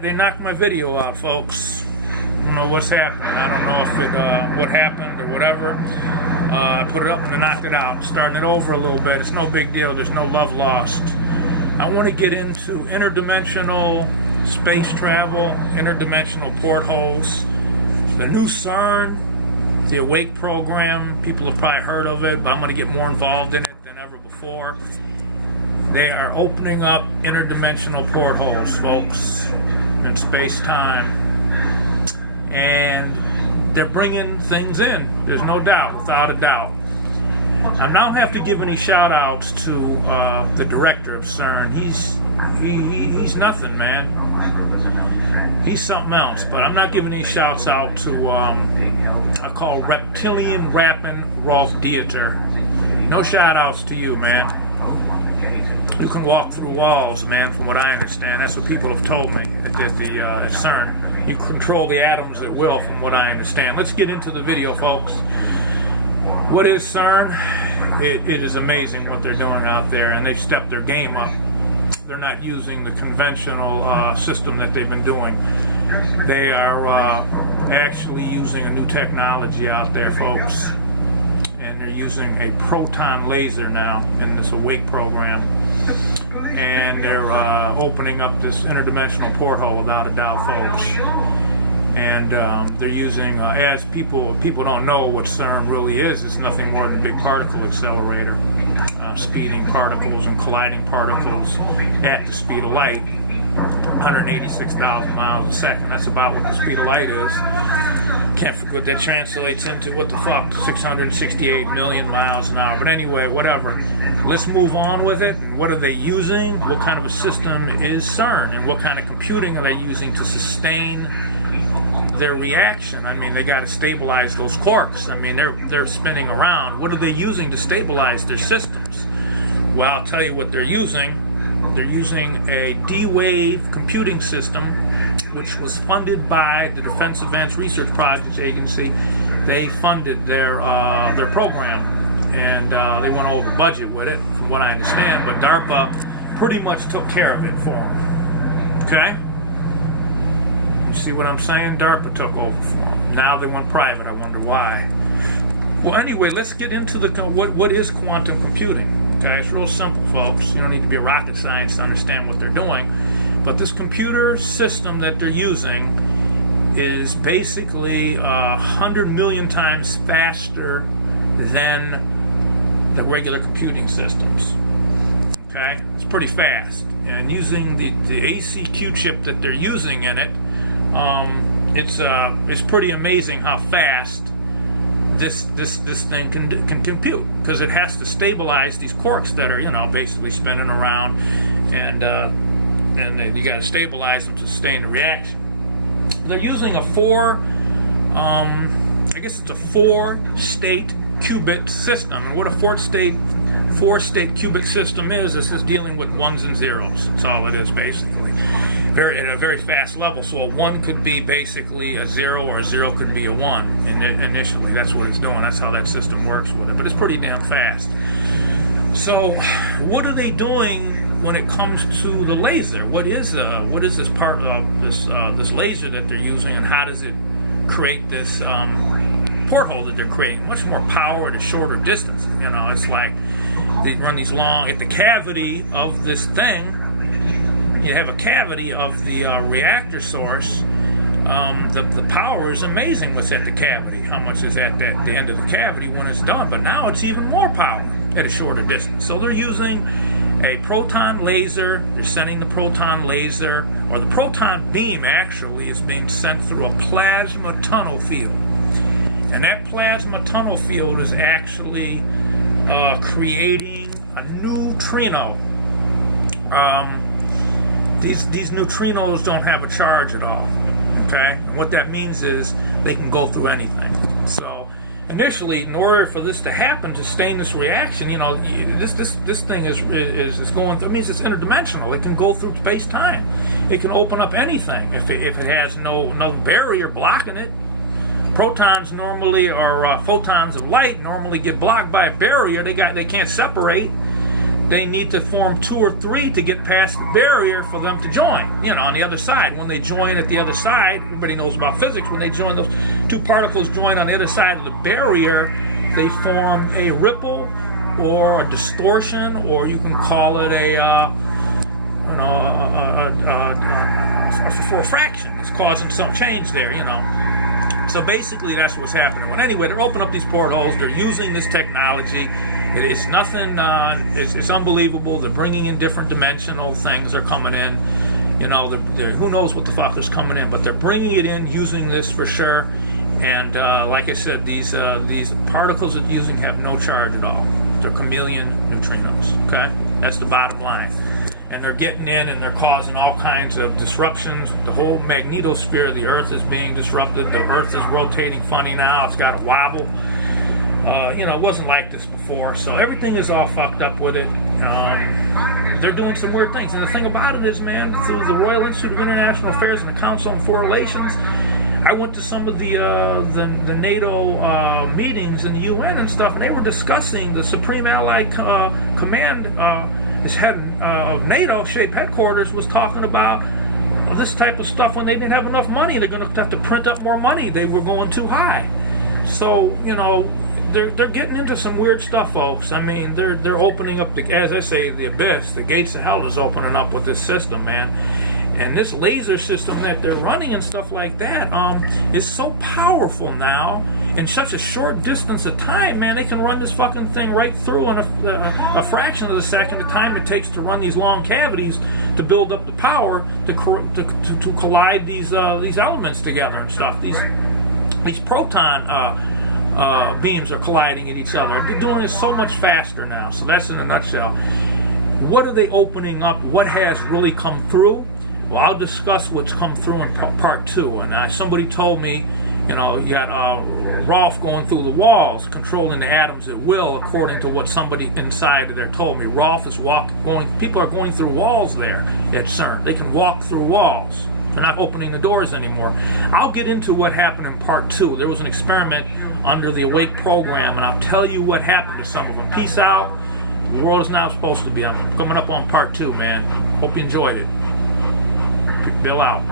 They knocked my video out, folks. I don't know what's happening. I don't know if it what happened or whatever. I put it up and they knocked it out. Starting it over a little bit. It's no big deal. There's no love lost. I want to get into interdimensional space travel, interdimensional portholes, the new CERN, the Awake program. People have probably heard of it, but I'm going to get more involved in it than ever before. They are opening up interdimensional portholes, folks, in space-time. And they're bringing things in. There's no doubt, without a doubt. I don't have to give any shout-outs to the director of CERN. He's nothing, man. He's something else. But I'm not giving any shouts out to I call reptilian rapping Rolf Dieter. No shout-outs to you, man. You can walk through walls, man, from what I understand. That's what people have told me at CERN. You control the atoms at will, from what I understand. Let's get into the video, folks. What is CERN? It is amazing what they're doing out there, and they've stepped their game up. They're not using the conventional system that they've been doing. They are actually using a new technology out there, folks. And they're using a proton laser now in this Awake program. And they're opening up this interdimensional porthole, without a doubt, folks. And they're using, as people don't know what CERN really is, it's nothing more than a big particle accelerator, speeding particles and colliding particles at the speed of light, 186,000 miles a second. That's about what the speed of light is. Can't forget what that translates into. What the fuck? 668 million miles an hour. But anyway, whatever. Let's move on with it. And what are they using? What kind of a system is CERN? And what kind of computing are they using to sustain their reaction? I mean, they got to stabilize those quarks. I mean, they're spinning around. What are they using to stabilize their systems? Well, I'll tell you what they're using. They're using a D-Wave computing system, which was funded by the Defense Advanced Research Projects Agency. They funded their program, and they went over budget with it, from what I understand. But DARPA pretty much took care of it for them. Okay? You see what I'm saying? DARPA took over for them. Now they went private. I wonder why. Well, anyway, let's get into what is quantum computing. Okay, it's real simple, folks. You don't need to be a rocket science to understand what they're doing. But this computer system that they're using is basically 100 million times faster than the regular computing systems. Okay, it's pretty fast. And using the ACQ chip that they're using in it, it's pretty amazing how fast this thing can compute, because it has to stabilize these quarks that are basically spinning around, and you got to stabilize them to sustain the reaction. They're using a I guess it's a 4-state qubit system. And what a 4-state qubit system is dealing with ones and zeros. That's all it is, basically. At a very fast level. So a 1 could be basically a 0, or a 0 could be a 1 initially. That's what it's doing. That's how that system works with it. But it's pretty damn fast. So what are they doing when it comes to the laser? What is this part of this laser that they're using, and how does it create this porthole that they're creating? Much more power at a shorter distance. It's like they run these long, at the cavity of this thing. You have a cavity of the reactor source. The power is amazing what's at the cavity, how much is at the end of the cavity when it's done. But now it's even more power at a shorter distance. So they're using a proton laser. They're sending the proton laser, or the proton beam actually, is being sent through a plasma tunnel field. And that plasma tunnel field is actually creating a neutrino. These neutrinos don't have a charge at all, okay? And what that means is they can go through anything. So initially, in order for this to happen, to sustain this reaction, this thing is going through. It means it's interdimensional. It can go through space-time. It can open up anything if it has no barrier blocking it. Protons normally, or photons of light normally, get blocked by a barrier. They can't separate. they need to form 2 or 3 to get past the barrier for them to join. On the other side. When they join at the other side, everybody knows about physics. When they join, those 2 particles join on the other side of the barrier, they form a ripple or a distortion, or you can call it a refraction. It's causing some change there. So basically, that's what's happening. Well, anyway, they're opening up these portholes. They're using this technology. It's nothing. It's unbelievable. They're bringing in different dimensional things. They're coming in. Who knows what the fuck is coming in, but they're bringing it in, using this for sure. And like I said, these particles that they're using have no charge at all. They're chameleon neutrinos. Okay, that's the bottom line. And they're getting in and they're causing all kinds of disruptions. The whole magnetosphere of the Earth is being disrupted. The Earth is rotating funny now. It's got a wobble. It wasn't like this before. So everything is all fucked up with it. They're doing some weird things. And the thing about it is, man, through the Royal Institute of International Affairs and the Council on Foreign Relations, I went to some of the NATO meetings in the UN and stuff, and they were discussing the Supreme Allied Command. This head of NATO, SHAPE headquarters, was talking about this type of stuff when they didn't have enough money. They're going to have to print up more money. They were going too high. So, they're getting into some weird stuff, folks. I mean, they're opening up, as I say, the abyss. The gates of hell is opening up with this system, man. And this laser system that they're running and stuff like that is so powerful now. In such a short distance of time, man, they can run this fucking thing right through in a fraction of the second, the time it takes to run these long cavities to build up the power to collide these elements together and stuff. These proton beams are colliding at each other. They're doing it so much faster now. So that's in a nutshell. What are they opening up? What has really come through? Well, I'll discuss what's come through in part 2. And somebody told me, you got Rolf going through the walls, controlling the atoms at will, according to what somebody inside there told me. Rolf is people are going through walls there at CERN. They can walk through walls. They're not opening the doors anymore. I'll get into what happened in part 2. There was an experiment under the Awake program, and I'll tell you what happened to some of them. Peace out. The world is now supposed to be. I'm coming up on part 2, man. Hope you enjoyed it. Bill out.